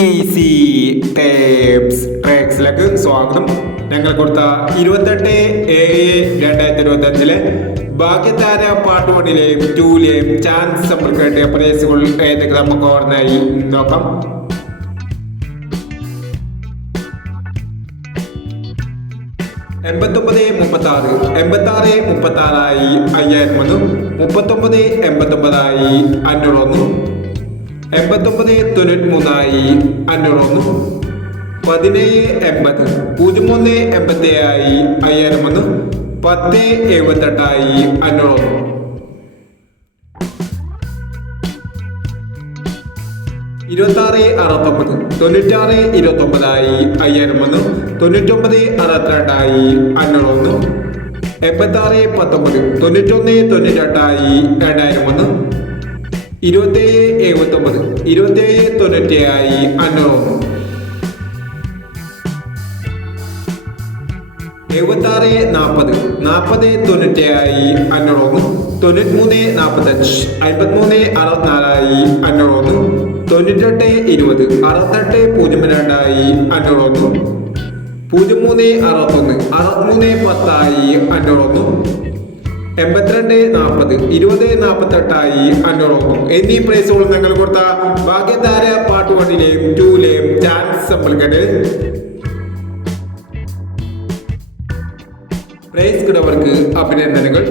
Easy tapes ട്രാക്സിലേക്ക് സ്വാഗതം. ഞങ്ങൾ കൊടുത്ത ഇരുപത്തെട്ട് ഏഴ് രണ്ടായിരത്തി ഇരുപത്തി അഞ്ചിലെ ഭാഗ്യതാര പാർട്ട് വണ്ണിലെയും ടൂലെയും ചാൻസ് നമ്മൾക്കായിട്ട് പ്രദേശങ്ങൾ ഏതൊക്കെ നമുക്ക് ഓർമ്മയായി? നോക്കാം. എൺപത്തൊമ്പത് മുപ്പത്തി ആറ് എൺപത്തി ആറ് മുപ്പത്തി ആറായി അയ്യായിരം ഒന്ന് മുപ്പത്തൊമ്പത് എൺപത്തൊമ്പതായി അഞ്ഞൂറ് ഒന്ന്. എൺപത്തൊമ്പത് തൊണ്ണൂറ്റി മൂന്നായി അഞ്ഞൂറ് ഒന്ന്. പതിനേഴ് എൺപത് പൂജ്യം ഒന്ന് എൺപത്തി ആയി അയ്യായിരം ഒന്ന്. പത്ത് എഴുപത്തെട്ടായി അഞ്ഞൂറ് ഒന്ന്. ഇരുപത്തി ആറ് അറുപത്തൊമ്പത് തൊണ്ണൂറ്റാറ് ഇരുപത്തൊമ്പതായി അയ്യായിരം ഒന്ന്. തൊണ്ണൂറ്റൊമ്പത് പത്തൊമ്പത് തൊണ്ണൂറ്റൊന്ന് തൊണ്ണൂറ്റെട്ടായി രണ്ടായിരം ഒന്ന്. ഇരുപത്തേഴ് എഴുപത്തൊമ്പത് ഇരുപത്തേഴ് തൊണ്ണൂറ്റിയായി അഞ്ഞൂറ് എഴുപത്താറ് നാൽപ്പത് നാൽപ്പത് തൊണ്ണൂറ്റിയായി അഞ്ഞൂറ് തൊണ്ണൂറ്റിമൂന്ന് തൊണ്ണൂറ്റി മൂന്ന് നാൽപ്പത്തഞ്ച് അൻപത്തിമൂന്ന് അറുപത്തിനാലായി ഒന്ന് തൊണ്ണൂറ്റെട്ട് ഇരുപത് അറുപത്തെട്ട് പൂജ്യം രണ്ടായി അഞ്ഞൂറ് പൂജ്യം മൂന്ന് അറുപത്തൊന്ന് അറുപത്തിമൂന്ന് പത്തായി ഒന്ന് എൺപത്തിരണ്ട് നാൽപ്പത് ഇരുപത് നാൽപ്പത്തെട്ടായി അഞ്ഞൂറ് ഒന്ന് എന്നീ പ്രൈസുകൾ നിങ്ങൾ കൊടുത്ത ഭാഗ്യധാര പാർട്ട് വണ്ണിലെയും ടൂലെയും ചാൻസ് സമ്പൽക്കട്ട് പ്രൈസ് കിടവർക്ക് അഭിനന്ദനങ്ങൾ.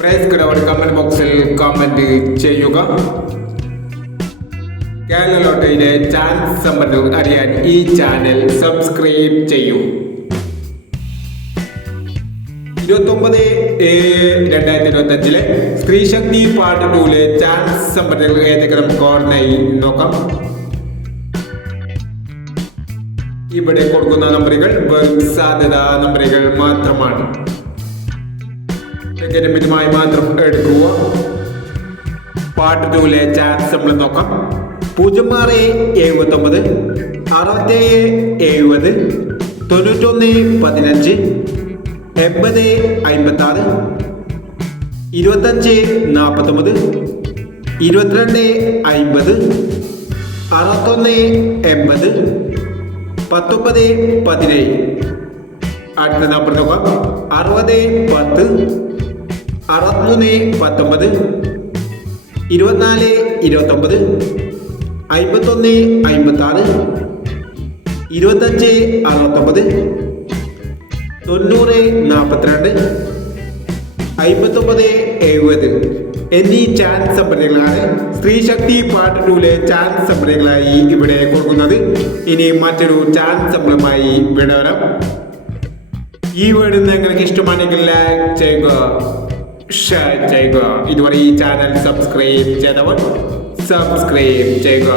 പ്രൈസ് കിടവർ കമന്റ് ബോക്സിൽ കമന്റ് ചെയ്യുക. കേരള ലോട്ടറിയിലെ ചാൻസ് സംബന്ധം അറിയാൻ ഈ ചാനൽ സബ്സ്ക്രൈബ് ചെയ്യൂ. ഇരുപത്തൊമ്പത് രണ്ടായിരത്തി ഇരുപത്തി അഞ്ചിലെ സ്ത്രീശക്തി പാർട്ട് ടൂലെ ചാൻസ് ഏതെങ്കിലും കോർണയിൽ നോക്കാം. ഇവിടെ കൊടുക്കുന്ന നമ്പറുകൾ വെറും സാധ്യത നമ്പറുകൾ മാത്രമാണ്. മിതമായി മാത്രം എടുക്കുക പാട്ട് ടൂലെ ചാൻസ് നമ്മൾ നോക്കാം. പൂജ്യം ആറ് എഴുപത്തി ഒമ്പത് അറുപത്തേഴ് എഴുപത് തൊണ്ണൂറ്റൊന്ന് പതിനഞ്ച് എൺപത് അൻപത്തി ആറ് ഇരുപത്തഞ്ച് നാൽപ്പത്തൊമ്പത് ഇരുപത്തിരണ്ട് അൻപത് അറുപത്തൊന്ന് എൺപത് പത്തൊമ്പത് പതിനേഴ്. അടുത്ത നമ്പർ നോക്കാം. അറുപത് പത്ത് അറുപത്തിമൂന്ന് പത്തൊമ്പത് ഇരുപത്തിനാല് ഇരുപത്തൊമ്പത് അമ്പത്തൊന്ന് അൻപത്താറ് ഇരുപത്തഞ്ച് അറുപത്തൊമ്പത് തൊണ്ണൂറ് നാൽപ്പത്തിരണ്ട് അമ്പത്തൊമ്പത് എഴുപത് എന്നീ ചാൻസ് സമ്പന്നങ്ങളാണ് സ്ത്രീശക്തി പാർട്ട് ടൂലെ ചാൻസ് സമ്പന്നങ്ങളായി ഇവിടെ കൊടുക്കുന്നത്. ഇനി മറ്റൊരു ചാൻസ് സമ്പളമായി ഇവിടെ വരാം. ഈ വീട് നിങ്ങൾക്ക് ഇഷ്ടമാണെങ്കിൽ ലൈക്ക് ചെയ്യുക ഷെയർ ചെയ്യുക. ഇതുവരെ ഈ ചാനൽ സബ്സ്ക്രൈബ് ചെയ്തവർ സബ്സ്ക്രൈബ് ചെയ്യുക.